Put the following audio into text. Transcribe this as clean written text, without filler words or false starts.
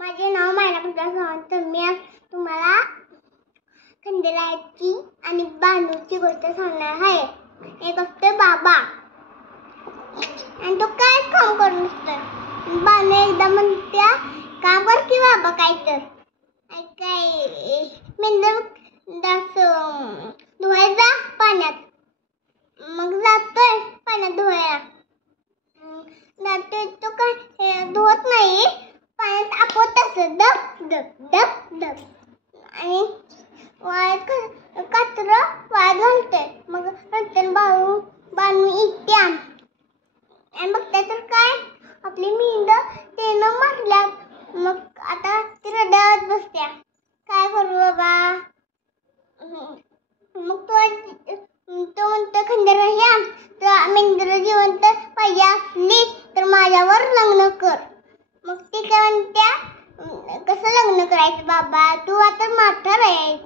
माझे नाव मायना सावंत. मी आज तुम्हाला खंडेरायाची आणि बानूची गोष्ट सांगणार आहे. एक असतो बाबा आणि तो कायच काम करत नसतो. बानू एकदा म्हणत्या, काम कर की बाबा काय तर. काय मेंढर धुवायचा पाण्यात. मग जातोय पाण्यात धुवायला. जातोय तो काय धुवत नाही, पाण्यात आपवत असं डब डब डब डब आणि कात्र वाळत घालतोय. मग नंतर बानू इत्या आणि बघते तर काय आपली मेंढ त्यानं मारल्या. मग आता ती रडत बसत्या, काय करू बाबा. मग तो म्हणतो खंडेराया, मेंढर जिवंत पाहिजे असली तर माझ्यावर लग्न कर. मग ती काय म्हणत्या, कसं लग्न करायचं बाबा, तू आता म्हातारा आहे.